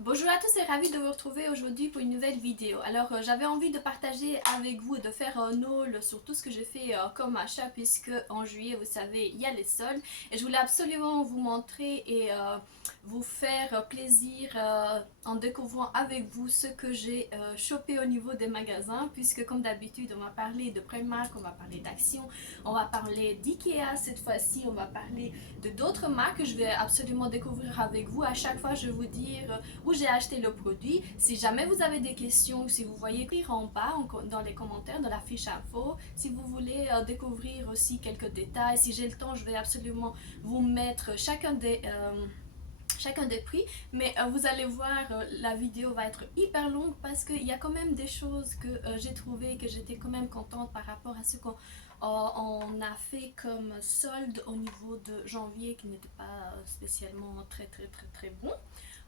Bonjour à tous et ravie de vous retrouver aujourd'hui pour une nouvelle vidéo. Alors j'avais envie de partager avec vous et de faire un haul sur tout ce que j'ai fait comme achat puisque en juillet vous savez il y a les soldes et je voulais absolument vous montrer et vous faire plaisir en découvrant avec vous ce que j'ai chopé au niveau des magasins puisque comme d'habitude on va parler de Primark, on va parler d'Action, on va parler d'Ikea cette fois-ci, on va parler de d'autres marques que je vais absolument découvrir avec vous. À chaque fois je vais vous dire où j'ai acheté le produit. Si jamais vous avez des questions, si vous voyez écrire en bas dans les commentaires de la fiche info, si vous voulez découvrir aussi quelques détails, si j'ai le temps, je vais absolument vous mettre chacun des prix, mais vous allez voir, la vidéo va être hyper longue parce qu'il y a quand même des choses que j'ai trouvées et que j'étais quand même contente par rapport à ce qu'on on a fait comme solde au niveau de janvier qui n'était pas spécialement très bon.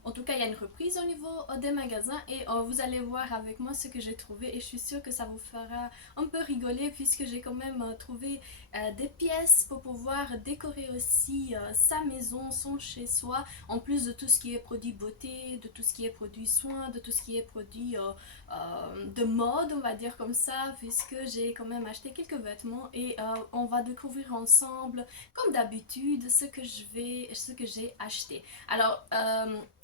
En tout cas, il y a une reprise au niveau des magasins et vous allez voir avec moi ce que j'ai trouvé et je suis sûre que ça vous fera un peu rigoler puisque j'ai quand même trouvé des pièces pour pouvoir décorer aussi sa maison, son chez-soi, en plus de tout ce qui est produit beauté, de tout ce qui est produit soins, de tout ce qui est produit de mode, on va dire comme ça, puisque j'ai quand même acheté quelques vêtements et on va découvrir ensemble, comme d'habitude, ce que j'ai acheté. Alors,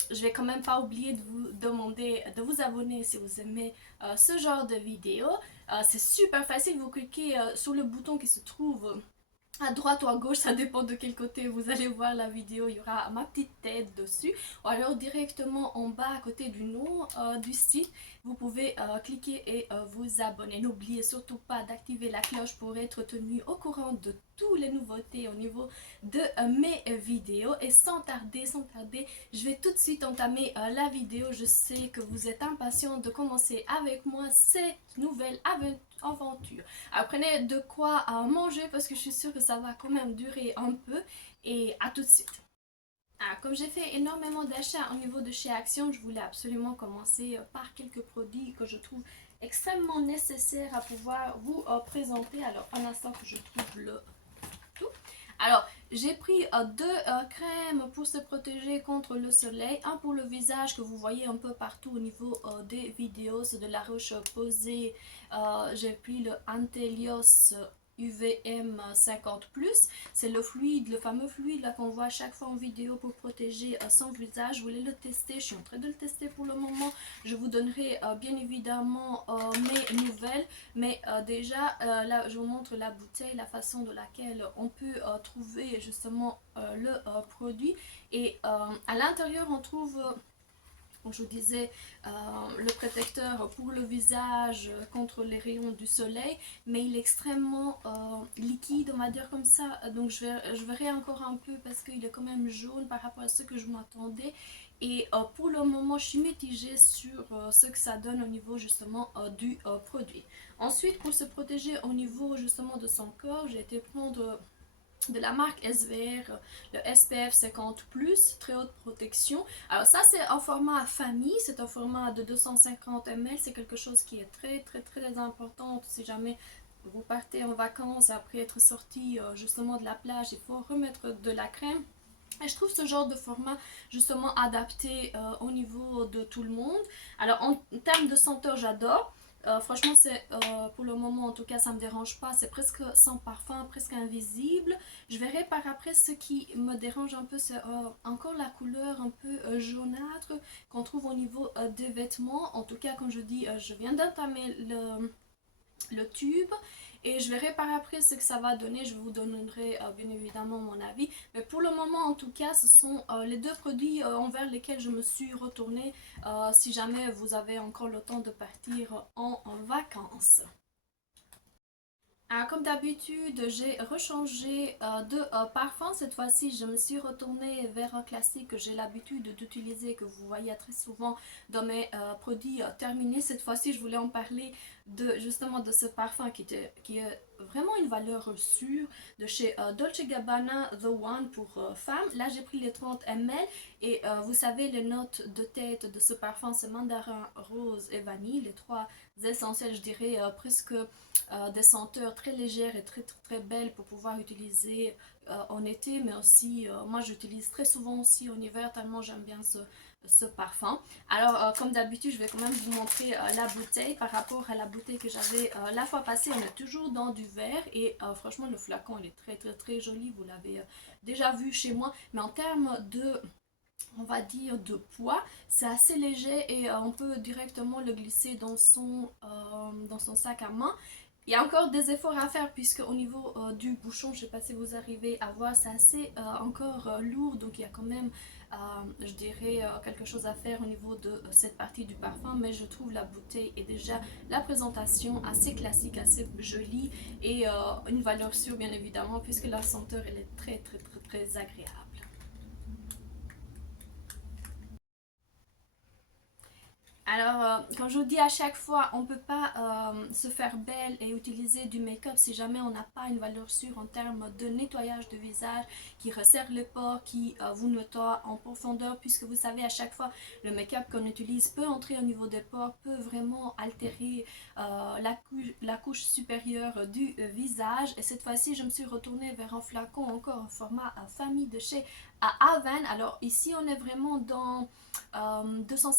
je vais quand même pas oublier de vous demander de vous abonner si vous aimez ce genre de vidéo. C'est super facile, vous cliquez sur le bouton qui se trouve à droite ou à gauche, ça dépend de quel côté vous allez voir la vidéo, il y aura ma petite tête dessus. Ou alors directement en bas à côté du nom du site, vous pouvez cliquer et vous abonner. N'oubliez surtout pas d'activer la cloche pour être tenu au courant de toutes les nouveautés au niveau de mes vidéos. Et sans tarder, je vais tout de suite entamer la vidéo. Je sais que vous êtes impatients de commencer avec moi cette nouvelle aventure. Alors prenez de quoi manger parce que je suis sûre que ça va quand même durer un peu. Et à tout de suite. Ah, comme j'ai fait énormément d'achats au niveau de chez Action, je voulais absolument commencer par quelques produits que je trouve extrêmement nécessaires à pouvoir vous présenter. Alors, un instant que je trouve le tout. Alors, j'ai pris deux crèmes pour se protéger contre le soleil. Un pour le visage que vous voyez un peu partout au niveau des vidéos. C'est de la Roche-Posay. J'ai pris le Antelios UVM 50+. C'est le fluide, le fameux fluide là qu'on voit à chaque fois en vidéo pour protéger son visage. Je voulais le tester. Je suis en train de le tester pour le moment. Je vous donnerai bien évidemment mes nouvelles. Mais déjà, là, je vous montre la bouteille, la façon de laquelle on peut trouver justement le produit. Et à l'intérieur, on trouve, comme je vous disais, le protecteur pour le visage contre les rayons du soleil, mais il est extrêmement liquide, on va dire comme ça. Donc je verrai encore un peu parce qu'il est quand même jaune par rapport à ce que je m'attendais. Et pour le moment, je suis mitigée sur ce que ça donne au niveau justement du produit. Ensuite, pour se protéger au niveau justement de son corps, j'ai été prendre de la marque SVR, le SPF 50+, très haute protection. Alors ça c'est un format famille, c'est un format de 250 ml, c'est quelque chose qui est très important si jamais vous partez en vacances après être sorti justement de la plage, il faut remettre de la crème. Et je trouve ce genre de format justement adapté au niveau de tout le monde. Alors en termes de senteur, j'adore. Franchement, c'est pour le moment en tout cas, ça me dérange pas. C'est presque sans parfum, presque invisible. Je verrai par après ce qui me dérange un peu, c'est encore la couleur un peu jaunâtre qu'on trouve au niveau des vêtements. En tout cas, comme je dis, je viens d'entamer le tube et je verrai par après ce que ça va donner. Je vous donnerai bien évidemment mon avis, mais pour le moment en tout cas ce sont les deux produits envers lesquels je me suis retournée si jamais vous avez encore le temps de partir en vacances. Alors, comme d'habitude, j'ai rechangé de parfum. Cette fois-ci, je me suis retournée vers un classique que j'ai l'habitude d'utiliser, que vous voyez très souvent dans mes produits terminés. Cette fois-ci, je voulais en parler justement de ce parfum qui est vraiment une valeur sûre de chez Dolce Gabbana The One pour femmes. Là, j'ai pris les 30 ml et vous savez, les notes de tête de ce parfum, c'est mandarin, rose et vanille. Les trois essentiels, je dirais, presque des senteurs très légères et très belles pour pouvoir utiliser en été, mais aussi moi j'utilise très souvent aussi en hiver tellement j'aime bien ce parfum. Alors comme d'habitude je vais quand même vous montrer la bouteille par rapport à la bouteille que j'avais la fois passée. On est toujours dans du verre et franchement le flacon il est très joli, vous l'avez déjà vu chez moi, mais en termes de, on va dire, de poids, c'est assez léger et on peut directement le glisser dans son sac à main. Il y a encore des efforts à faire puisque au niveau du bouchon, je ne sais pas si vous arrivez à voir, c'est assez encore lourd, donc il y a quand même, je dirais, quelque chose à faire au niveau de cette partie du parfum, mais je trouve la bouteille et déjà la présentation assez classique, assez jolie et une valeur sûre bien évidemment puisque la senteur elle est très agréable. Alors, comme je vous dis à chaque fois, on ne peut pas se faire belle et utiliser du make-up si jamais on n'a pas une valeur sûre en termes de nettoyage de visage qui resserre les pores, qui vous nettoie en profondeur, puisque vous savez à chaque fois le make-up qu'on utilise peut entrer au niveau des pores, peut vraiment altérer la couche supérieure du visage. Et cette fois-ci, je me suis retournée vers un flacon encore en format famille de chez Aven. Alors ici, on est vraiment dans 200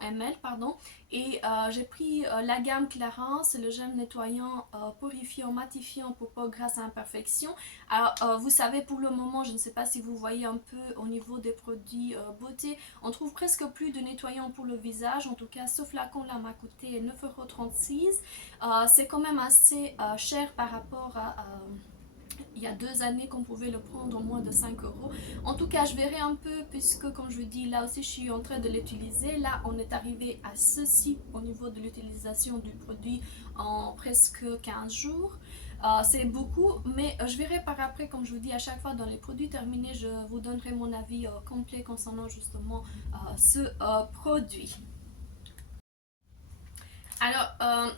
ml pardon, et j'ai pris la gamme Clarins, le gel nettoyant purifiant matifiant pour peau grasse à imperfection. Alors vous savez pour le moment, je ne sais pas si vous voyez un peu au niveau des produits beauté, on trouve presque plus de nettoyant pour le visage, en tout cas ce flacon là m'a coûté 9,36 €. C'est quand même assez cher par rapport à il y a 2 années qu'on pouvait le prendre au moins de 5 €. En tout cas, je verrai un peu puisque, comme je vous dis, là aussi je suis en train de l'utiliser. Là, on est arrivé à ceci au niveau de l'utilisation du produit en presque 15 jours. C'est beaucoup, mais je verrai par après, comme je vous dis à chaque fois dans les produits terminés, je vous donnerai mon avis complet concernant justement ce produit. Alors,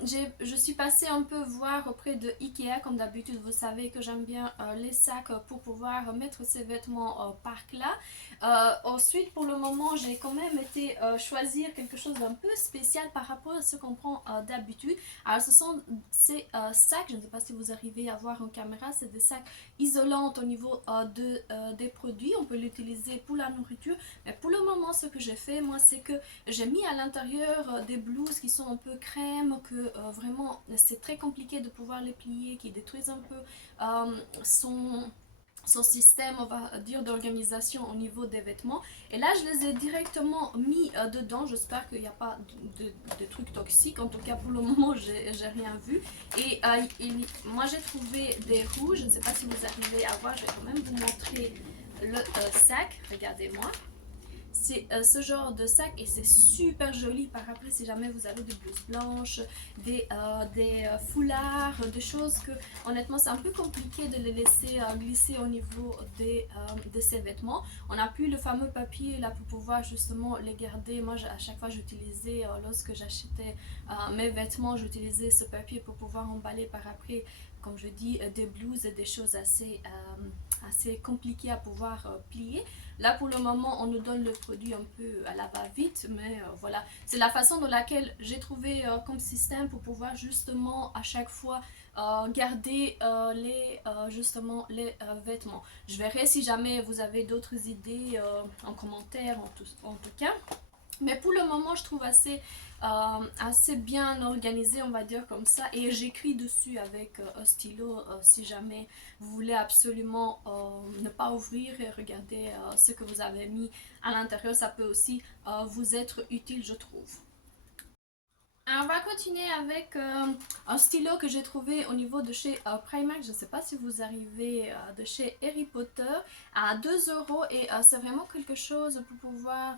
je suis passée un peu voir auprès de Ikea, comme d'habitude, vous savez que j'aime bien les sacs pour pouvoir mettre ces vêtements par là. Ensuite, pour le moment, j'ai quand même été choisir quelque chose d'un peu spécial par rapport à ce qu'on prend d'habitude. Alors, ce sont ces sacs, je ne sais pas si vous arrivez à voir en caméra, c'est des sacs isolants au niveau des produits. On peut l'utiliser pour la nourriture, mais pour le moment, ce que j'ai fait, moi, c'est que j'ai mis à l'intérieur des blouses qui sont un peu crème, que vraiment c'est très compliqué de pouvoir les plier, qui détruisent un peu son système, on va dire, d'organisation au niveau des vêtements. Et là, je les ai directement mis dedans. J'espère qu'il n'y a pas de trucs toxiques. En tout cas, pour le moment, j'ai rien vu. Et moi, j'ai trouvé des rouges. Je ne sais pas si vous arrivez à voir. Je vais quand même vous montrer le sac. Regardez-moi. C'est ce genre de sac et c'est super joli par après si jamais vous avez des blouses blanches, des foulards, des choses que honnêtement c'est un peu compliqué de les laisser glisser au niveau de ces vêtements. On n'a plus le fameux papier là pour pouvoir justement les garder. Moi à chaque fois j'utilisais, lorsque j'achetais mes vêtements, j'utilisais ce papier pour pouvoir emballer par après, comme je dis, des blouses et des choses assez compliquées à pouvoir plier. Là, pour le moment, on nous donne le produit un peu à la va-vite, mais voilà. C'est la façon dans laquelle j'ai trouvé comme système pour pouvoir justement à chaque fois garder justement les vêtements. Je verrai si jamais vous avez d'autres idées en commentaire en tout cas. Mais pour le moment, je trouve assez bien organisé, on va dire comme ça. Et j'écris dessus avec un stylo si jamais vous voulez absolument ne pas ouvrir et regarder ce que vous avez mis à l'intérieur. Ça peut aussi vous être utile, je trouve. Alors, on va continuer avec un stylo que j'ai trouvé au niveau de chez Primark. Je ne sais pas si vous arrivez de chez Harry Potter à 2 € et c'est vraiment quelque chose pour pouvoir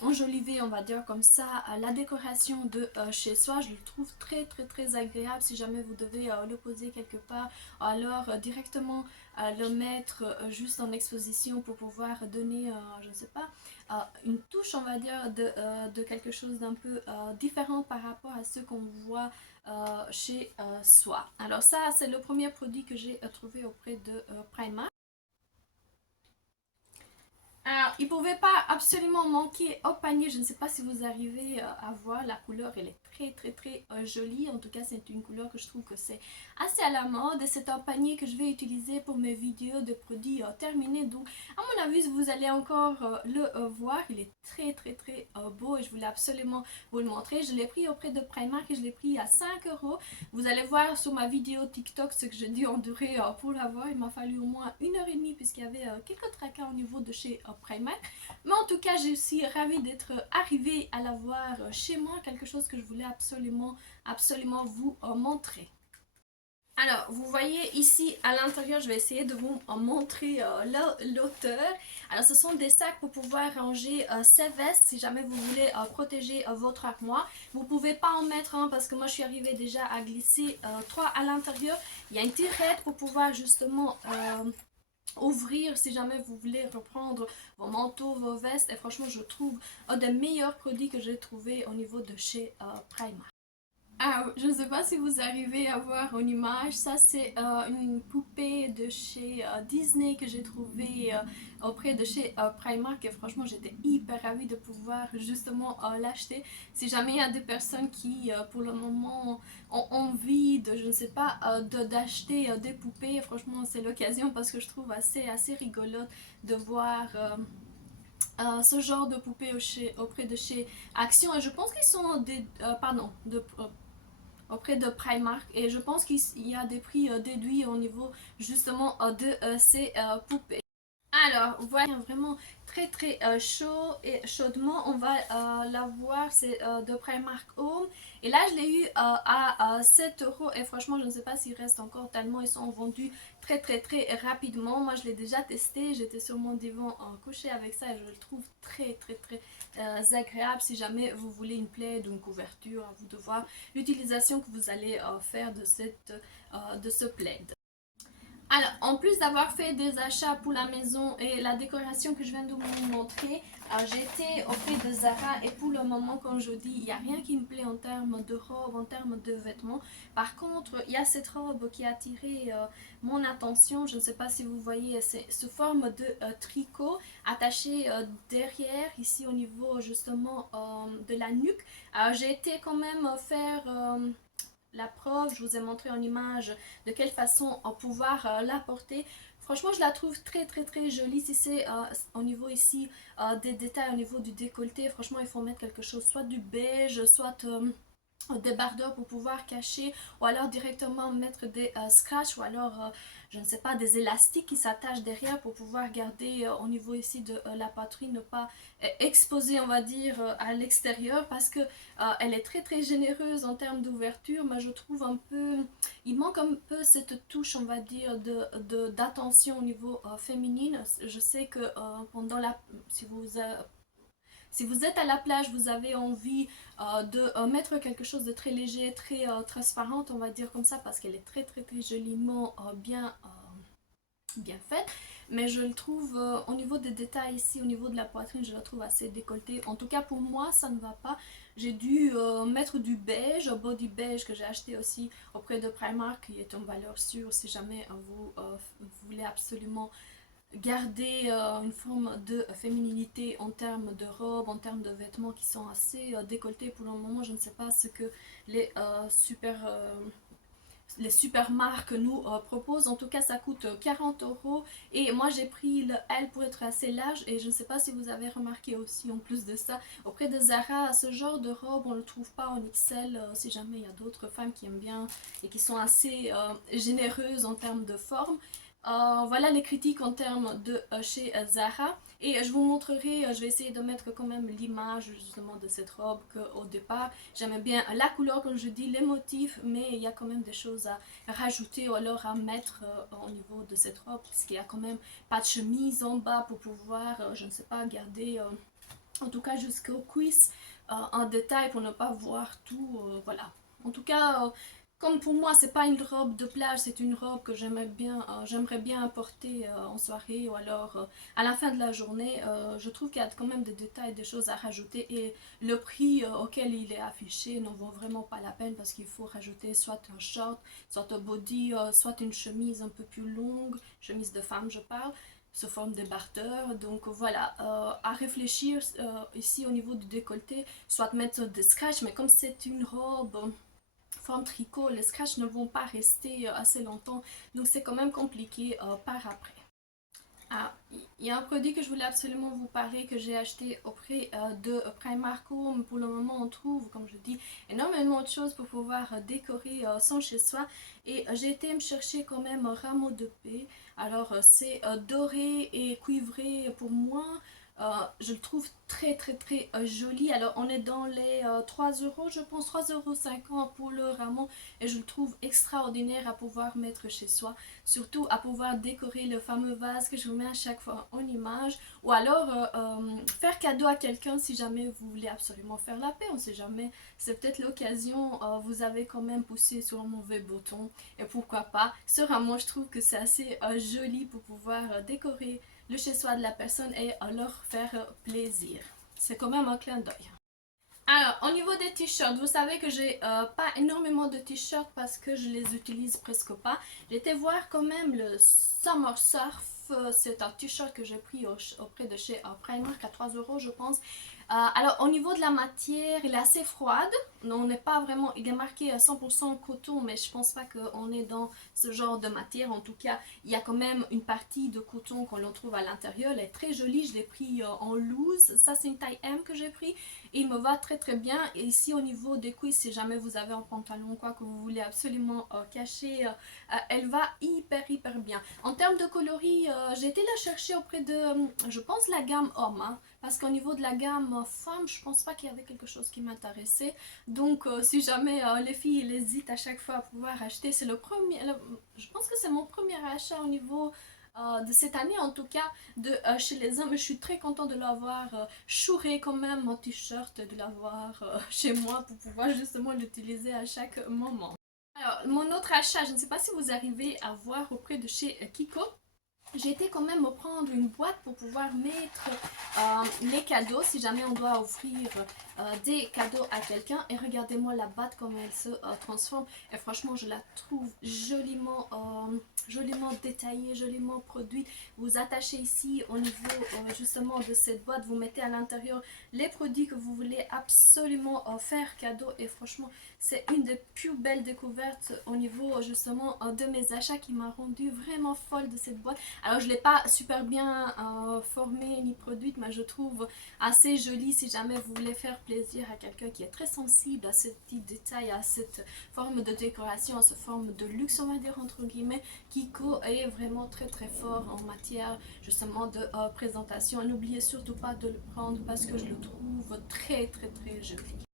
enjoliver, on va dire comme ça, la décoration de chez soi. Je le trouve très agréable si jamais vous devez le poser quelque part. Alors directement le mettre juste en exposition pour pouvoir donner, je ne sais pas, une touche, on va dire, de quelque chose d'un peu différent par rapport à ce qu'on voit chez soi. Alors ça, c'est le premier produit que j'ai trouvé auprès de Primark. Alors, il ne pouvait pas absolument manquer au panier. Je ne sais pas si vous arrivez à voir la couleur. Elle est très jolie. En tout cas, c'est une couleur que je trouve que c'est assez à la mode. Et c'est un panier que je vais utiliser pour mes vidéos de produits terminés. Donc, à mon avis, vous allez encore le voir. Il est très beau et je voulais absolument vous le montrer. Je l'ai pris auprès de Primark et je l'ai pris à 5 €. Vous allez voir sur ma vidéo TikTok ce que j'ai dû endurer pour l'avoir. Il m'a fallu au moins 1 h 30 puisqu'il y avait quelques tracas au niveau de chez Primark. Mais en tout cas, je suis ravie d'être arrivée à l'avoir chez moi. Quelque chose que je voulais absolument vous montrer. Alors, vous voyez ici à l'intérieur, je vais essayer de vous montrer l'auteur. Alors, ce sont des sacs pour pouvoir ranger ces vestes si jamais vous voulez protéger votre armoire. Vous ne pouvez pas en mettre un parce que moi, je suis arrivée déjà à glisser 3 à l'intérieur. Il y a une tirette pour pouvoir justement ouvrir si jamais vous voulez reprendre vos manteaux, vos vestes. Et franchement, je trouve un des meilleurs produits que j'ai trouvé au niveau de chez Primark. Ah, je ne sais pas si vous arrivez à voir une image. Ça, c'est une poupée de chez Disney que j'ai trouvée auprès de chez Primark. Et franchement, j'étais hyper ravie de pouvoir justement l'acheter. Si jamais il y a des personnes qui, pour le moment, ont envie de, je ne sais pas, d'acheter des poupées, franchement, c'est l'occasion parce que je trouve assez rigolote de voir. Ce genre de poupées auprès de chez Action et je pense qu'ils sont pardon auprès de Primark et je pense qu'il y a des prix déduits au niveau justement de ces poupées. Alors, voilà, vraiment très chaud et chaudement, on va la voir, c'est de Primark Home. Et là, je l'ai eu à 7 € et franchement, je ne sais pas s'il reste encore tellement ils sont vendus très rapidement. Moi, je l'ai déjà testé, j'étais sur mon divan couché avec ça et je le trouve très agréable si jamais vous voulez une plaide ou une couverture, à vous de voir l'utilisation que vous allez faire de ce plaid. Alors, en plus d'avoir fait des achats pour la maison et la décoration que je viens de vous montrer, j'ai été auprès de Zara et pour le moment, comme je dis, il n'y a rien qui me plaît en termes de robe, en termes de vêtements. Par contre, il y a cette robe qui a attiré mon attention. Je ne sais pas si vous voyez, c'est sous forme de tricot attaché derrière, ici au niveau justement de la nuque. Alors, j'ai été quand même faire la preuve, je vous ai montré en image de quelle façon pouvoir la porter. Franchement, je la trouve très jolie. Si c'est au niveau ici des détails, au niveau du décolleté, franchement, il faut mettre quelque chose, soit du beige, soit des bardeurs pour pouvoir cacher ou alors directement mettre des scratchs ou alors je ne sais pas des élastiques qui s'attachent derrière pour pouvoir garder au niveau ici de la poitrine ne pas exposer on va dire à l'extérieur parce que elle est très généreuse en termes d'ouverture mais je trouve un peu il manque un peu cette touche on va dire d'attention au niveau féminine. Je sais que pendant la si vous êtes à la plage, vous avez envie de mettre quelque chose de très léger, très transparente, on va dire comme ça, parce qu'elle est très joliment bien faite. Mais je le trouve, au niveau des détails ici, au niveau de la poitrine, je la trouve assez décolletée. En tout cas, pour moi, ça ne va pas. J'ai dû mettre du beige, body beige, que j'ai acheté aussi auprès de Primark, qui est une valeur sûre si jamais vous voulez absolument garder une forme de féminité en termes de robes, en termes de vêtements qui sont assez décolletés pour le moment. Je ne sais pas ce que les les super marques nous proposent. En tout cas, ça coûte 40 € et moi j'ai pris le L pour être assez large et je ne sais pas si vous avez remarqué aussi en plus de ça, auprès de Zara, ce genre de robe on ne le trouve pas en XL si jamais il y a d'autres femmes qui aiment bien et qui sont assez généreuses en termes de forme. Voilà les critiques en termes de chez Zara et je vous montrerai, je vais essayer de mettre quand même l'image justement de cette robe qu'au départ j'aimais bien la couleur comme je dis, les motifs mais il y a quand même des choses à rajouter ou alors à mettre au niveau de cette robe puisqu'il y a quand même pas de chemise en bas pour pouvoir, je ne sais pas, garder en tout cas jusqu'aux cuisses en détail pour ne pas voir tout, voilà. En tout cas, comme pour moi, c'est pas une robe de plage, c'est une robe que j'aimerais bien porter en soirée ou alors à la fin de la journée. Je trouve qu'il y a quand même des détails, des choses à rajouter et le prix auquel il est affiché n'en vaut vraiment pas la peine parce qu'il faut rajouter soit un short, soit un body, soit une chemise un peu plus longue, chemise de femme je parle. sous forme de débardeur. Donc voilà, à réfléchir ici au niveau du décolleté, soit mettre des scratchs, mais comme c'est une robe forme tricot, les scratchs ne vont pas rester assez longtemps, donc c'est quand même compliqué par après. Ah, il y a un produit que je voulais absolument vous parler que j'ai acheté auprès de Primark Home. Pour le moment, on trouve, comme je dis, énormément de choses pour pouvoir décorer son chez-soi. Et j'ai été me chercher quand même un rameau de paix. Alors, c'est doré et cuivré pour moi. Je le trouve très joli. Alors on est dans les 3 euros, je pense 3,50 € pour le rameau, et je le trouve extraordinaire à pouvoir mettre chez soi, surtout à pouvoir décorer le fameux vase que je vous mets à chaque fois en image, ou alors faire cadeau à quelqu'un si jamais vous voulez absolument faire la paix, on sait jamais, c'est peut-être l'occasion, vous avez quand même poussé sur un mauvais bouton, et pourquoi pas. Ce rameau, je trouve que c'est assez joli pour pouvoir décorer le chez-soi de la personne et leur faire plaisir. C'est quand même un clin d'œil. Alors, au niveau des t-shirts, vous savez que j'ai pas énormément de t-shirts parce que je les utilise presque pas. J'ai été voir quand même le Summer Surf. C'est un t-shirt que j'ai pris auprès de chez Primark à 3 euros, je pense. Alors, au niveau de la matière, il est assez froide. On n'est pas vraiment, il est marqué à 100% coton, mais je pense pas qu'on est dans ce genre de matière. En tout cas, il y a quand même une partie de coton qu'on l'on trouve à l'intérieur. Elle est très jolie, je l'ai pris en loose. Ça, c'est une taille M que j'ai pris. Et il me va très bien. Et ici au niveau des cuisses, si jamais vous avez un pantalon quoi que vous voulez absolument cacher, elle va hyper bien. En termes de coloris, j'ai été la chercher auprès de, je pense, la gamme homme, hein, parce qu'au niveau de la gamme femme, je pense pas qu'il y avait quelque chose qui m'intéressait. Donc si jamais les filles elles hésitent à chaque fois à pouvoir acheter, c'est le premier, je pense que c'est mon premier achat au niveau de cette année en tout cas de chez les hommes. Je suis très contente de l'avoir chouré quand même mon t-shirt, de l'avoir chez moi pour pouvoir justement l'utiliser à chaque moment. Alors mon autre achat, je ne sais pas si vous arrivez à voir auprès de chez Kiko. J'ai été quand même prendre une boîte pour pouvoir mettre les cadeaux si jamais on doit offrir des cadeaux à quelqu'un. Et regardez-moi la boîte comment elle se transforme. Et franchement, je la trouve joliment détaillée, joliment produite. Vous attachez ici au niveau justement de cette boîte. Vous mettez à l'intérieur les produits que vous voulez absolument faire cadeau. Et franchement, c'est une des plus belles découvertes au niveau justement de mes achats qui m'a rendu vraiment folle de cette boîte. Alors je ne l'ai pas super bien formée ni produite, mais je trouve assez jolie si jamais vous voulez faire plaisir à quelqu'un qui est très sensible à ce petit détail, à cette forme de décoration, à cette forme de luxe, on va dire entre guillemets. Kiko est vraiment très fort en matière justement de présentation. N'oubliez surtout pas de le prendre parce que je le trouve très joli.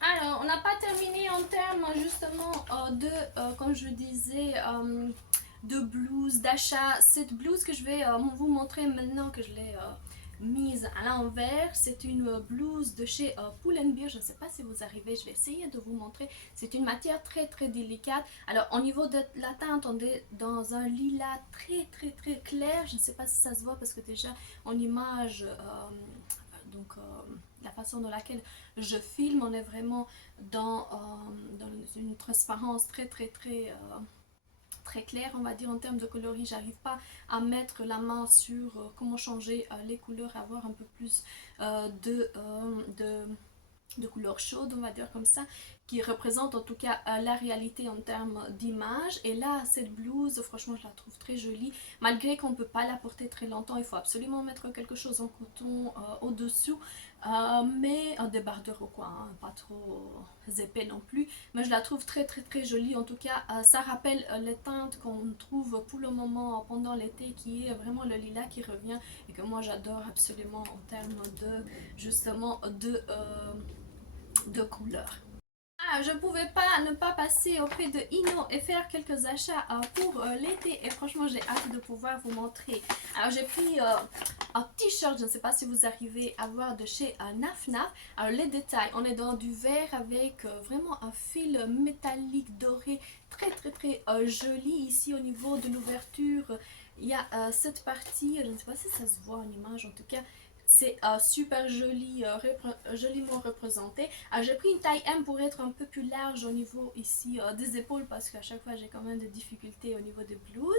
Alors, on n'a pas terminé en termes justement de, comme je disais, de blouse, d'achat. Cette blouse que je vais vous montrer maintenant que je l'ai mise à l'envers, c'est une blouse de chez Pull&Bear. Je ne sais pas si vous arrivez, je vais essayer de vous montrer. C'est une matière très délicate. Alors, au niveau de la teinte, on est dans un lilas très clair. Je ne sais pas si ça se voit parce que déjà en image, donc la façon dans laquelle je filme, on est vraiment dans une transparence très claire, on va dire, en termes de coloris. J'arrive pas à mettre la main sur comment changer les couleurs, avoir un peu plus de couleurs chaudes, on va dire comme ça, qui représente en tout cas la réalité en termes d'image. Et là, cette blouse, franchement, je la trouve très jolie. Malgré qu'on ne peut pas la porter très longtemps, il faut absolument mettre quelque chose en coton au-dessous. Mais un débardeur ou quoi, hein, pas trop épais non plus. Mais je la trouve très jolie. En tout cas, ça rappelle les teintes qu'on trouve pour le moment pendant l'été, qui est vraiment le lilas qui revient et que moi j'adore absolument en termes de justement de couleurs. Ah, je pouvais pas ne pas passer auprès de Inno et faire quelques achats pour l'été, et franchement j'ai hâte de pouvoir vous montrer. Alors j'ai pris un t-shirt, je ne sais pas si vous arrivez à voir, de chez Naf Naf. Alors les détails, on est dans du vert avec vraiment un fil métallique doré très joli. Ici au niveau de l'ouverture, il y a cette partie, je ne sais pas si ça se voit en image, en tout cas C'est super joli, joliment représenté. J'ai pris une taille M pour être un peu plus large au niveau ici des épaules parce qu'à chaque fois j'ai quand même des difficultés au niveau des blouses.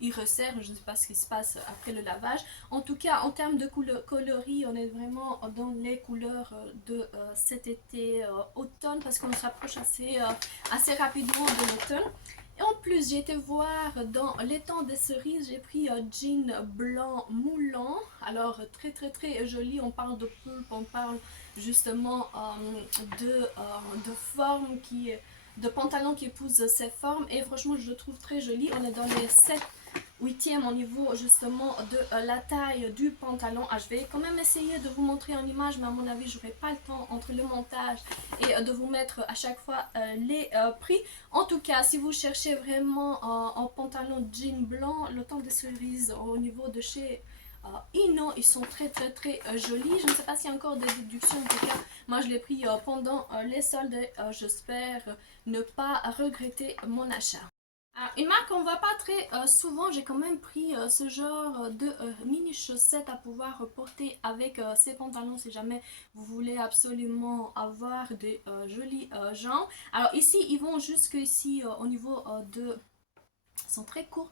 Il resserre, je ne sais pas ce qui se passe après le lavage. En tout cas, en termes de coloris, on est vraiment dans les couleurs de cet été automne parce qu'on se rapproche assez rapidement de l'automne. Et en plus, j'ai été voir dans l'étang des cerises, j'ai pris un jean blanc moulant. Alors, très joli. On parle de pulpe, on parle justement de forme de pantalon qui épouse ces formes. Et franchement, je le trouve très joli. On est dans les 7 huitième au niveau justement de la taille du pantalon. Je vais quand même essayer de vous montrer en image, mais à mon avis j'aurai pas le temps entre le montage et de vous mettre à chaque fois les prix. En tout cas, si vous cherchez vraiment en pantalon jean blanc, le temps des cerises au niveau de chez Inno, ils sont très jolis. Je ne sais pas s'il y a encore des déductions. En tout cas, moi je l'ai pris pendant les soldes. J'espère ne pas regretter mon achat. Une marque qu'on ne voit pas très souvent, j'ai quand même pris ce genre de mini chaussettes à pouvoir porter avec ces pantalons si jamais vous voulez absolument avoir des jolis jambes. Alors ici, ils vont jusque ici au niveau de sont très courts.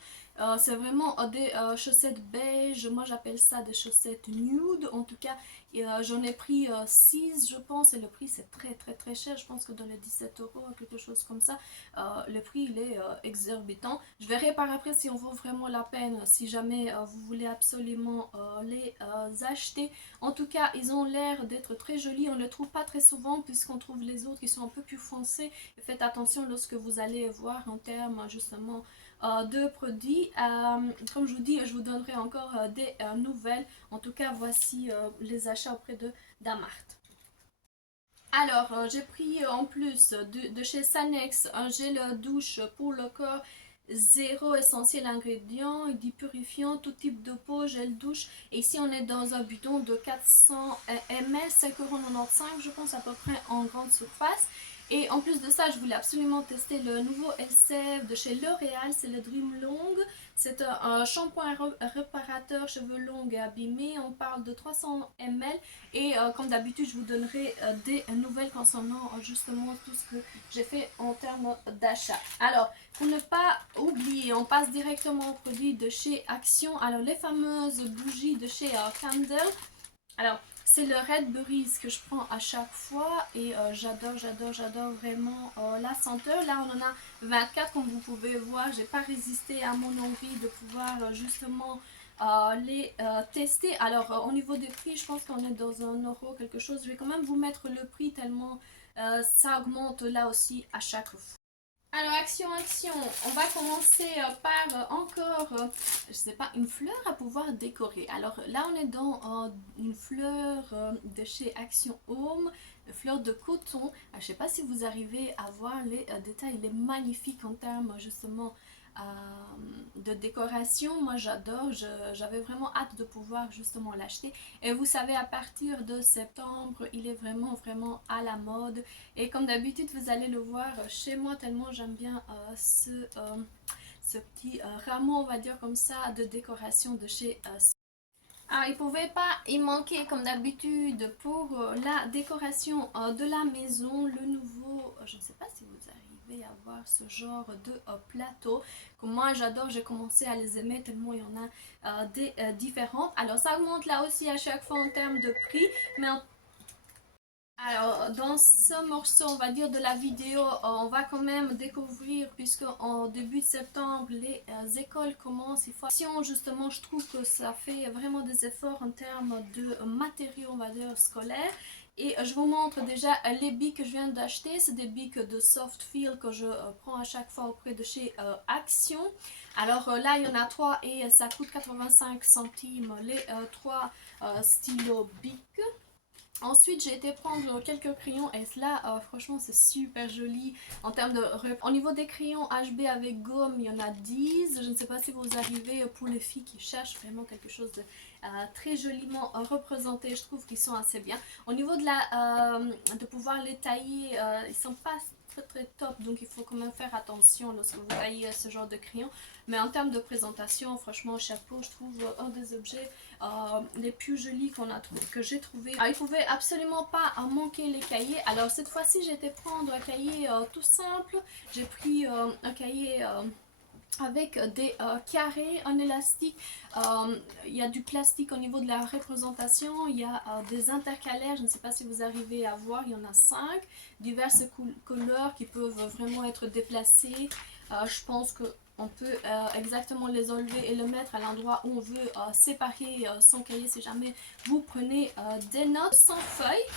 C'est vraiment des chaussettes beige. Moi j'appelle ça des chaussettes nude. En tout cas, j'en ai pris 6 je pense. Et le prix c'est très cher. Je pense que dans les 17 euros, quelque chose comme ça. Le prix il est exorbitant. Je verrai par après si on vaut vraiment la peine. Si jamais vous voulez absolument les acheter. En tout cas, ils ont l'air d'être très jolis. On ne les trouve pas très souvent puisqu'on trouve les autres qui sont un peu plus foncés. Faites attention lorsque vous allez voir en termes justement de produits. Comme je vous dis, je vous donnerai encore des nouvelles. En tout cas, voici les achats auprès de Damart. Alors, j'ai pris en plus de chez Sanex un gel douche pour le corps zéro essentiel ingrédient, il dit purifiant, tout type de peau, gel douche. Et ici, on est dans un bidon de 400 ml, 5,95 € je pense à peu près en grande surface. Et en plus de ça, je voulais absolument tester le nouveau LCF de chez L'Oréal, c'est le Dream Long. C'est un shampoing réparateur cheveux longs et abîmés. On parle de 300 ml. Et comme d'habitude, je vous donnerai des nouvelles concernant justement tout ce que j'ai fait en termes d'achat. Alors, pour ne pas oublier, on passe directement aux produits de chez Action. Alors, les fameuses bougies de chez Candle. Alors, c'est le Red Berries que je prends à chaque fois et j'adore vraiment la senteur. Là, on en a 24 comme vous pouvez voir. J'ai pas résisté à mon envie de pouvoir justement les tester. Alors, au niveau des prix, je pense qu'on est dans 1 € quelque chose. Je vais quand même vous mettre le prix tellement ça augmente là aussi à chaque fois. Alors, action, on va commencer par encore, je sais pas, une fleur à pouvoir décorer. Alors là, on est dans une fleur de chez Action Home, une fleur de coton. Je sais pas si vous arrivez à voir les détails, il est magnifique en termes justement de décoration. Moi j'adore, j'avais vraiment hâte de pouvoir justement l'acheter. Et vous savez, à partir de septembre, il est vraiment à la mode. Et comme d'habitude, vous allez le voir chez moi tellement j'aime bien ce petit rameau, on va dire comme ça, de décoration de chez il ne pouvait pas y manquer comme d'habitude pour la décoration de la maison, le nouveau, je ne sais pas si vous arrivez à voir ce genre de plateau que moi j'adore, j'ai commencé à les aimer tellement il y en a des différentes. Alors ça augmente là aussi à chaque fois en termes de prix, mais alors, dans ce morceau, on va dire de la vidéo, on va quand même découvrir, puisque en début de septembre, les écoles commencent. Il faut justement, je trouve que ça fait vraiment des efforts en termes de matériaux, on va dire, scolaires. Et je vous montre déjà les bics que je viens d'acheter. C'est des bics de soft feel que je prends à chaque fois auprès de chez Action. Alors là, il y en a 3 et ça coûte 85 centimes les 3 stylos bics. Ensuite, j'ai été prendre quelques crayons et là, franchement, c'est super joli. En termes de... Au niveau des crayons HB avec gomme, il y en a 10. Je ne sais pas si vous arrivez pour les filles qui cherchent vraiment quelque chose de très joliment représenté. Je trouve qu'ils sont assez bien. Au niveau de pouvoir les tailler, ils sont pas très top, donc il faut quand même faire attention lorsque vous taillez ce genre de crayon. Mais en termes de présentation, franchement, chapeau, je trouve un des objets les plus jolis que j'ai trouvé. Il ne pouvait absolument pas en manquer les cahiers. Alors cette fois-ci j'ai été prendre un cahier tout simple. J'ai pris un cahier avec des carrés en élastique. Il y a du plastique au niveau de la représentation, il y a des intercalaires, je ne sais pas si vous arrivez à voir, il y en a 5, diverses couleurs qui peuvent vraiment être déplacées. Je pense que on peut exactement les enlever et le mettre à l'endroit où on veut séparer son cahier si jamais vous prenez des notes sans feuilles.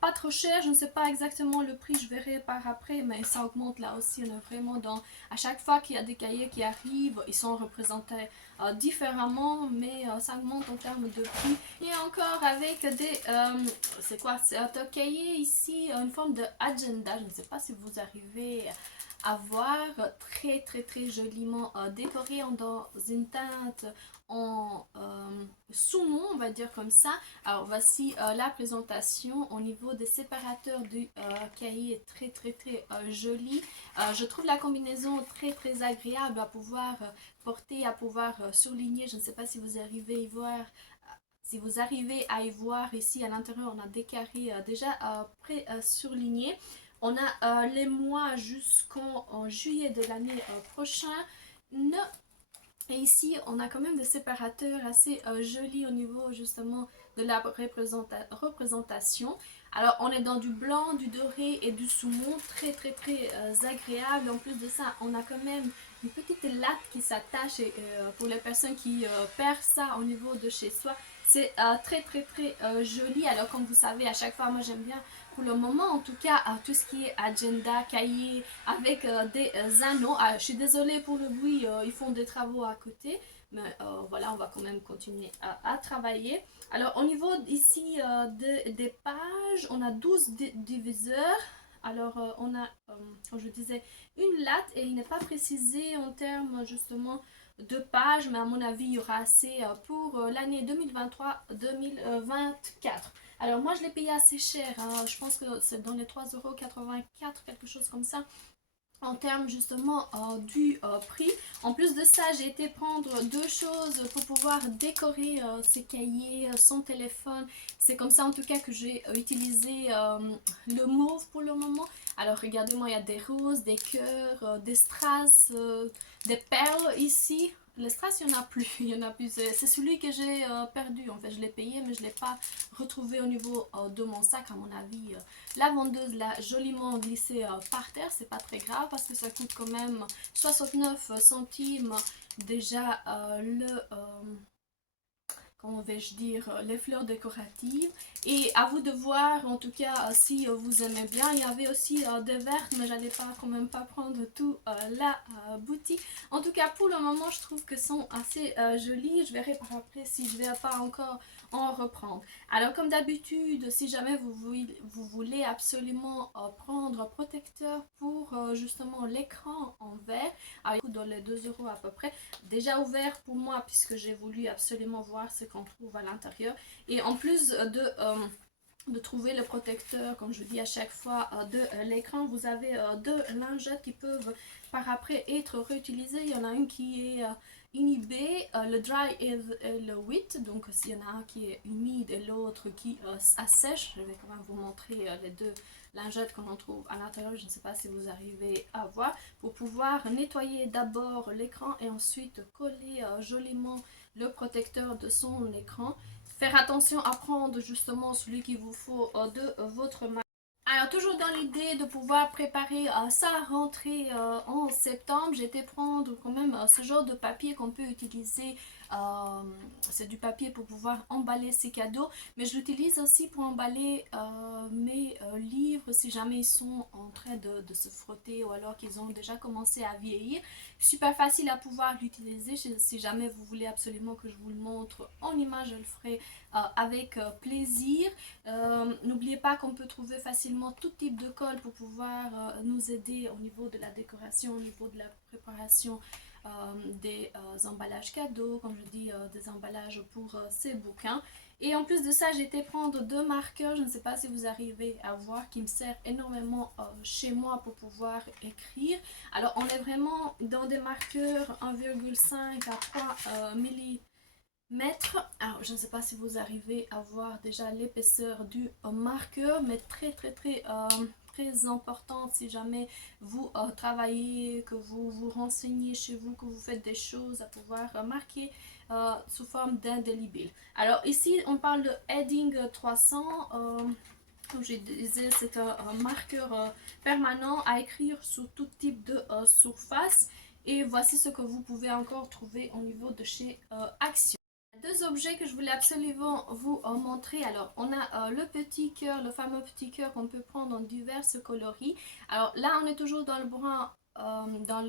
Pas trop cher, je ne sais pas exactement le prix, je verrai par après, mais ça augmente là aussi. On est vraiment dans, à chaque fois qu'il y a des cahiers qui arrivent, ils sont représentés différemment, mais ça augmente en termes de prix. Et encore avec des, c'est quoi, c'est un cahier ici, une forme de agenda, je ne sais pas si vous arrivez à voir, très joliment décoré dans une teinte en saumon, on va dire comme ça. Alors voici la présentation au niveau des séparateurs du cahier, très jolie. Je trouve la combinaison très agréable à pouvoir porter, à pouvoir surligner. Je ne sais pas si vous arrivez à y voir. Si vous arrivez à y voir ici à l'intérieur, on a des carrés déjà pré-surlignés. On a les mois jusqu'en juillet de l'année prochaine. Et ici, on a quand même des séparateurs assez jolis au niveau justement de la représentation. Alors, on est dans du blanc, du doré et du saumon, très agréable. En plus de ça, on a quand même une petite latte qui s'attache pour les personnes qui perdent ça au niveau de chez soi. C'est très joli. Alors, comme vous savez, à chaque fois, moi j'aime bien pour le moment en tout cas tout ce qui est agenda, cahier avec des anneaux. Je suis désolée pour le bruit, ils font des travaux à côté, mais voilà, on va quand même continuer à travailler. Alors au niveau ici des pages, on a 12 diviseurs. Alors on a, comme je disais, une latte et il n'est pas précisé en termes justement de pages, mais à mon avis il y aura assez pour l'année 2023-2024. Alors moi je l'ai payé assez cher, hein. Je pense que c'est dans les 3,84 €, quelque chose comme ça, en termes justement du prix. En plus de ça, j'ai été prendre deux choses pour pouvoir décorer ses cahiers, son téléphone. C'est comme ça en tout cas que j'ai utilisé le mauve pour le moment. Alors regardez-moi, il y a des roses, des cœurs, des strass, des perles ici. Les strass, il n'y en a plus, il y en a plus. C'est celui que j'ai perdu. En fait, je l'ai payé, mais je ne l'ai pas retrouvé au niveau de mon sac. À mon avis, la vendeuse l'a joliment glissé par terre. C'est pas très grave parce que ça coûte quand même 69 centimes. Déjà, comment vais-je dire, les fleurs décoratives. Et à vous de voir en tout cas si vous aimez bien. Il y avait aussi des vertes, mais j'allais pas quand même pas prendre tout la boutique. En tout cas pour le moment je trouve que sont assez jolies. Je verrai par après si je vais pas encore en reprendre. Alors comme d'habitude, si jamais vous voulez absolument prendre un protecteur pour justement l'écran en verre, alors il coûte dans les 2 € à peu près, déjà ouvert pour moi puisque j'ai voulu absolument voir ce qu'on trouve à l'intérieur. Et en plus de trouver le protecteur, comme je dis à chaque fois, de l'écran, vous avez deux lingettes qui peuvent par après être réutilisées. Il y en a une qui est inhibée, le dry et le wet, donc s'il y en a un qui est humide et l'autre qui assèche, je vais quand même vous montrer les deux lingettes qu'on en trouve à l'intérieur. Je ne sais pas si vous arrivez à voir, pour pouvoir nettoyer d'abord l'écran et ensuite coller joliment le protecteur de son écran. Faire attention à prendre justement celui qu'il vous faut de votre marque. Alors toujours dans l'idée de pouvoir préparer sa rentrée en septembre, j'ai été prendre quand même ce genre de papier qu'on peut utiliser. C'est du papier pour pouvoir emballer ses cadeaux, mais je l'utilise aussi pour emballer mes livres si jamais ils sont en train de se frotter ou alors qu'ils ont déjà commencé à vieillir. Super facile à pouvoir l'utiliser. Si jamais vous voulez absolument que je vous le montre en image, je le ferai avec plaisir. N'oubliez pas qu'on peut trouver facilement tout type de colle pour pouvoir nous aider au niveau de la décoration, au niveau de la préparation des emballages cadeaux, comme je dis, des emballages pour ces bouquins. Et en plus de ça, j'ai été prendre deux marqueurs, je ne sais pas si vous arrivez à voir, qui me servent énormément chez moi pour pouvoir écrire. Alors on est vraiment dans des marqueurs 1,5 à 3 mm mettre, alors je ne sais pas si vous arrivez à voir déjà l'épaisseur du marqueur, mais très importante si jamais vous travaillez, que vous vous renseignez chez vous, que vous faites des choses, à pouvoir marquer sous forme d'indélébile. Alors ici on parle de Heading 300. Comme je disais, c'est un marqueur permanent à écrire sur tout type de surface. Et voici ce que vous pouvez encore trouver au niveau de chez Action. Deux objets que je voulais absolument vous montrer. Alors, on a le petit cœur, le fameux petit cœur qu'on peut prendre en diverses coloris. Alors là, on est toujours dans le brun, dans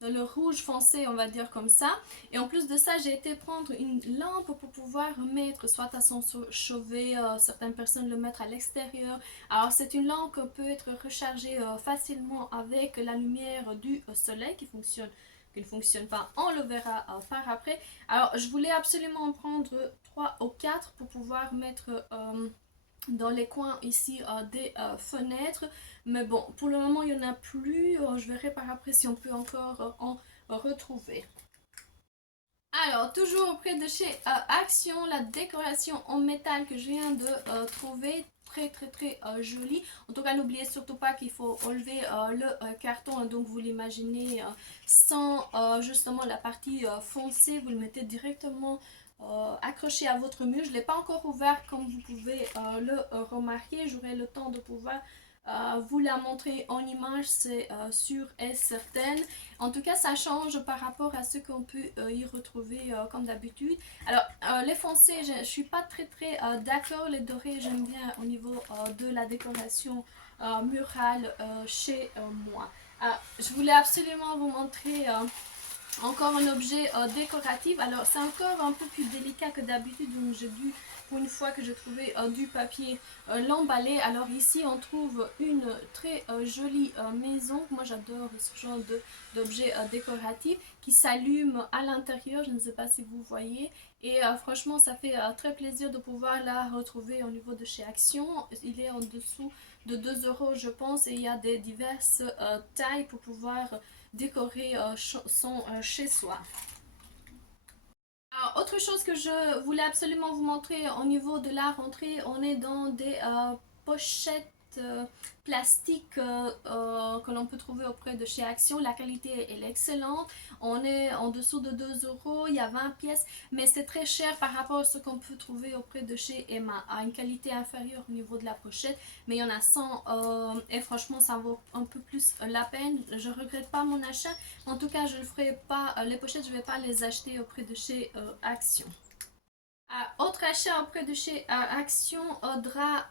le rouge foncé, on va dire comme ça. Et en plus de ça, j'ai été prendre une lampe pour pouvoir mettre soit à son chevet, certaines personnes le mettre à l'extérieur. Alors c'est une lampe qui peut être rechargée facilement avec la lumière du soleil qui ne fonctionne pas, on le verra par après. Alors je voulais absolument en prendre 3 ou 4 pour pouvoir mettre dans les coins ici des fenêtres, mais bon, pour le moment il n'y en a plus. Je verrai par après si on peut encore en retrouver. Alors, toujours auprès de chez Action, la décoration en métal que je viens de trouver, très jolie. En tout cas, n'oubliez surtout pas qu'il faut enlever le carton, hein, donc vous l'imaginez sans justement la partie foncée, vous le mettez directement accroché à votre mur. Je ne l'ai pas encore ouvert comme vous pouvez le remarquer. J'aurai le temps de pouvoir vous la montrer en image, c'est sûr et certain. En tout cas, ça change par rapport à ce qu'on peut y retrouver comme d'habitude. Alors, les foncés, je ne suis pas très d'accord. Les dorés, j'aime bien au niveau de la décoration murale chez moi. Je voulais absolument vous montrer encore un objet décoratif. Alors c'est encore un peu plus délicat que d'habitude, donc j'ai dû, pour une fois que j'ai trouvé du papier, l'emballer. Alors ici on trouve une très jolie maison. Moi j'adore ce genre d'objet décoratif qui s'allume à l'intérieur. Je ne sais pas si vous voyez. Et franchement ça fait très plaisir de pouvoir la retrouver au niveau de chez Action. Il est en dessous de 2 euros je pense, et il y a des diverses tailles pour pouvoir décorer son chez-soi. Alors, autre chose que je voulais absolument vous montrer au niveau de la rentrée, on est dans des pochettes plastiques que l'on peut trouver auprès de chez Action. La qualité elle est excellente. On est en dessous de 2 euros, il y a 20 pièces, mais c'est très cher par rapport à ce qu'on peut trouver auprès de chez Emma. À une qualité inférieure au niveau de la pochette, mais il y en a 100 et franchement ça vaut un peu plus la peine. Je regrette pas mon achat. En tout cas, je ne ferai pas les pochettes, je ne vais pas les acheter auprès de chez Action. Autre achat auprès de chez Action, Audra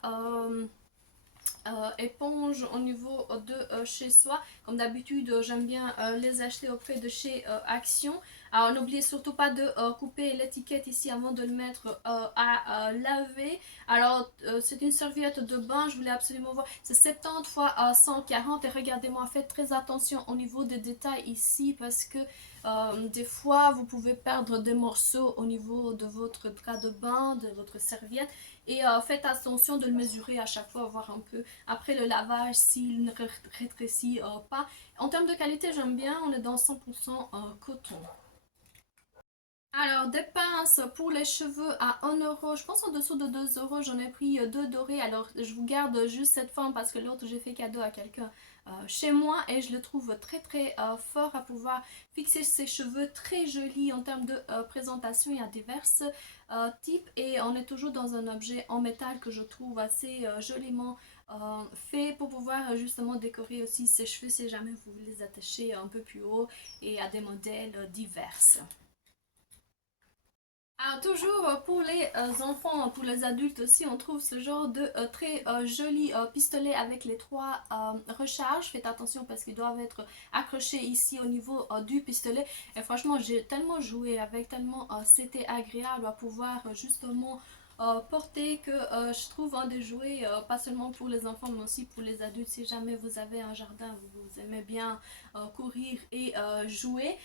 éponge au niveau de chez soi. Comme d'habitude, j'aime bien les acheter auprès de chez Action. Alors n'oubliez surtout pas de couper l'étiquette ici avant de le mettre à laver. Alors c'est une serviette de bain, je voulais absolument voir. C'est 70 fois 140 et regardez-moi, faites très attention au niveau des détails ici parce que des fois vous pouvez perdre des morceaux au niveau de votre drap de bain, de votre serviette. Et faites attention de le mesurer à chaque fois, voir un peu après le lavage s'il ne rétrécit pas. En termes de qualité, j'aime bien, on est dans 100% coton. Alors, des pinces pour les cheveux à 1 euro. Je pense en dessous de 2 euros, j'en ai pris 2 dorés. Alors, je vous garde juste cette forme parce que l'autre, j'ai fait cadeau à quelqu'un chez moi. Et je le trouve très fort à pouvoir fixer ses cheveux. Très joli en termes de présentation. Il y a divers types. Et on est toujours dans un objet en métal que je trouve assez joliment fait pour pouvoir justement décorer aussi ses cheveux si jamais vous les attachez un peu plus haut et à des modèles divers. Alors toujours pour les enfants, pour les adultes aussi, on trouve ce genre de très joli pistolet avec les 3 recharges. Faites attention parce qu'ils doivent être accrochés ici au niveau du pistolet. Et franchement, j'ai tellement joué avec, tellement c'était agréable à pouvoir justement porter que je trouve un des jouets, pas seulement pour les enfants mais aussi pour les adultes. Si jamais vous avez un jardin, vous aimez bien courir et jouer.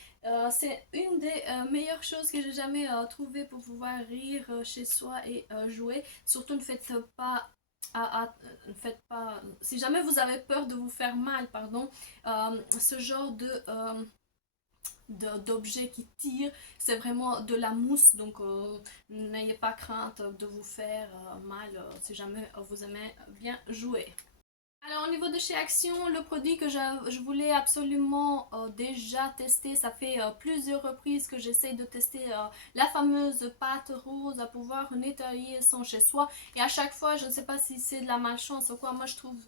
C'est une des meilleures choses que j'ai jamais trouvées pour pouvoir rire chez soi et jouer. Surtout ne faites pas ne faites pas, si jamais vous avez peur de vous faire mal, pardon, ce genre de d'objets qui tirent, c'est vraiment de la mousse, donc n'ayez pas crainte de vous faire mal si jamais vous aimez bien jouer. Alors au niveau de chez Action, le produit que je voulais absolument déjà tester, ça fait plusieurs reprises que j'essaye de tester la fameuse pâte rose à pouvoir nettoyer son chez soi. Et à chaque fois, je ne sais pas si c'est de la malchance ou quoi, moi je trouve,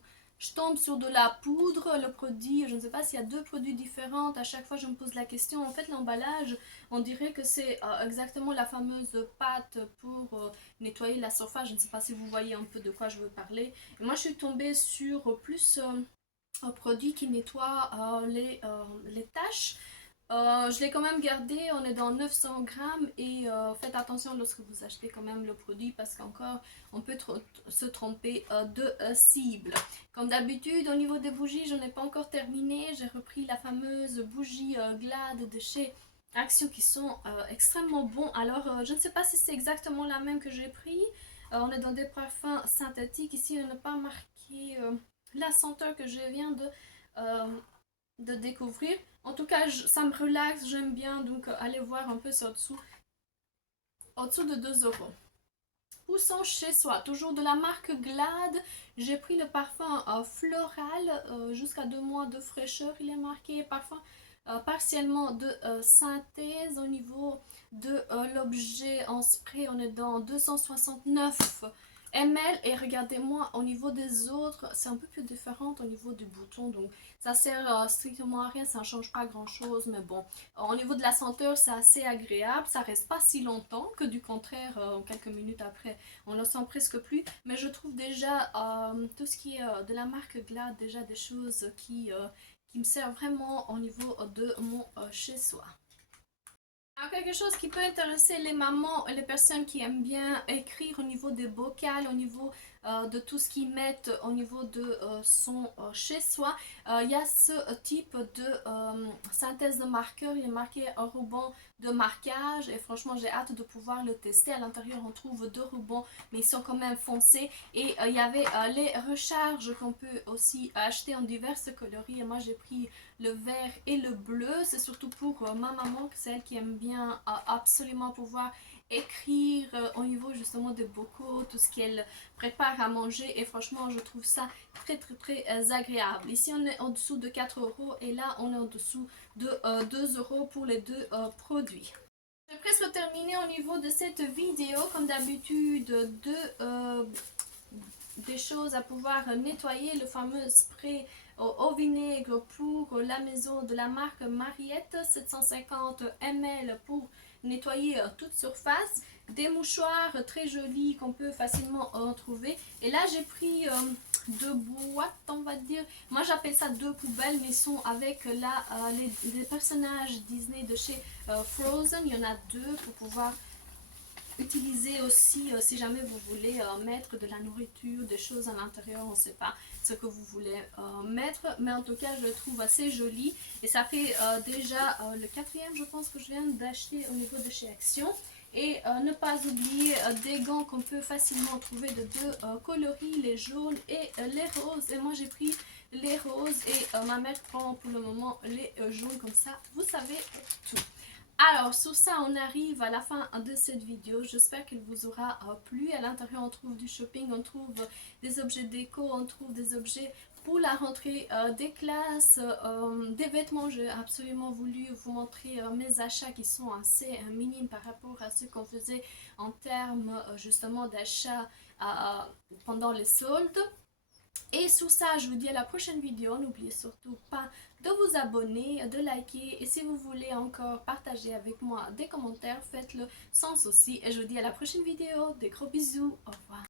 je tombe sur de la poudre, le produit, je ne sais pas s'il y a deux produits différents. À chaque fois, je me pose la question. En fait, l'emballage, on dirait que c'est exactement la fameuse pâte pour nettoyer la surface. Je ne sais pas si vous voyez un peu de quoi je veux parler. Et moi, je suis tombée sur plus un produit qui nettoie les taches. Je l'ai quand même gardé, on est dans 900 grammes et faites attention lorsque vous achetez quand même le produit parce qu'encore on peut se tromper de cible. Comme d'habitude au niveau des bougies, je n'ai pas encore terminé, j'ai repris la fameuse bougie Glad de chez Action qui sont extrêmement bons. Alors je ne sais pas si c'est exactement la même que j'ai pris. On est dans des parfums synthétiques, ici on n'a pas marqué la senteur que je viens euh, de découvrir. En tout cas, ça me relaxe, j'aime bien, donc allez voir un peu ça au-dessous de 2 euros. Poussons chez soi, toujours de la marque Glad. J'ai pris le parfum floral, jusqu'à 2 mois de fraîcheur. Il est marqué parfum partiellement de synthèse. Au niveau de l'objet en spray, on est dans 269 ml. Et regardez-moi, au niveau des autres, c'est un peu plus différent au niveau du bouton. Donc ça sert strictement à rien, ça ne change pas grand-chose. Mais bon, au niveau de la senteur, c'est assez agréable. Ça reste pas si longtemps que du contraire, quelques minutes après, on ne sent presque plus. Mais je trouve déjà tout ce qui est de la marque Glad, déjà des choses qui me servent vraiment au niveau de mon chez-soi. Alors, quelque chose qui peut intéresser les mamans et les personnes qui aiment bien écrire au niveau des vocales, au niveau de tout ce qu'ils mettent au niveau de son chez-soi. Il y a ce type de synthèse de marqueur, il est marqué un ruban de marquage et franchement j'ai hâte de pouvoir le tester. À l'intérieur on trouve deux rubans mais ils sont quand même foncés et il y avait les recharges qu'on peut aussi acheter en diverses coloris et moi j'ai pris le vert et le bleu. C'est surtout pour ma maman, c'est elle qui aime bien absolument pouvoir écrire au niveau justement des bocaux, tout ce qu'elle prépare à manger et franchement je trouve ça très agréable. Ici on est en dessous de 4 euros et là on est en dessous de 2 euros pour les deux produits. J'ai presque terminé au niveau de cette vidéo. Comme d'habitude, des choses à pouvoir nettoyer, le fameux spray au vinaigre pour la maison de la marque Mariette, 750 ml pour nettoyer toute surface, des mouchoirs très jolis qu'on peut facilement trouver. Et là j'ai pris deux boîtes, on va dire, moi j'appelle ça deux poubelles, mais sont avec les personnages Disney de chez Frozen. Il y en a deux pour pouvoir utiliser aussi si jamais vous voulez mettre de la nourriture, des choses à l'intérieur, on ne sait pas ce que vous voulez mettre, mais en tout cas je le trouve assez joli et ça fait déjà le quatrième je pense que je viens d'acheter au niveau de chez Action. Et ne pas oublier des gants qu'on peut facilement trouver de deux coloris, les jaunes et les roses. Et moi j'ai pris les roses et ma mère prend pour le moment les jaunes, comme ça vous savez tout. Alors sur ça on arrive à la fin de cette vidéo, j'espère qu'elle vous aura plu. À l'intérieur on trouve du shopping, on trouve des objets déco, on trouve des objets pour la rentrée des classes, des vêtements. J'ai absolument voulu vous montrer mes achats qui sont assez minimes par rapport à ce qu'on faisait en termes justement d'achat pendant les soldes. Et sur ça, je vous dis à la prochaine vidéo. N'oubliez surtout pas de vous abonner, de liker. Et si vous voulez encore partager avec moi des commentaires, faites-le sans souci. Et je vous dis à la prochaine vidéo. Des gros bisous. Au revoir.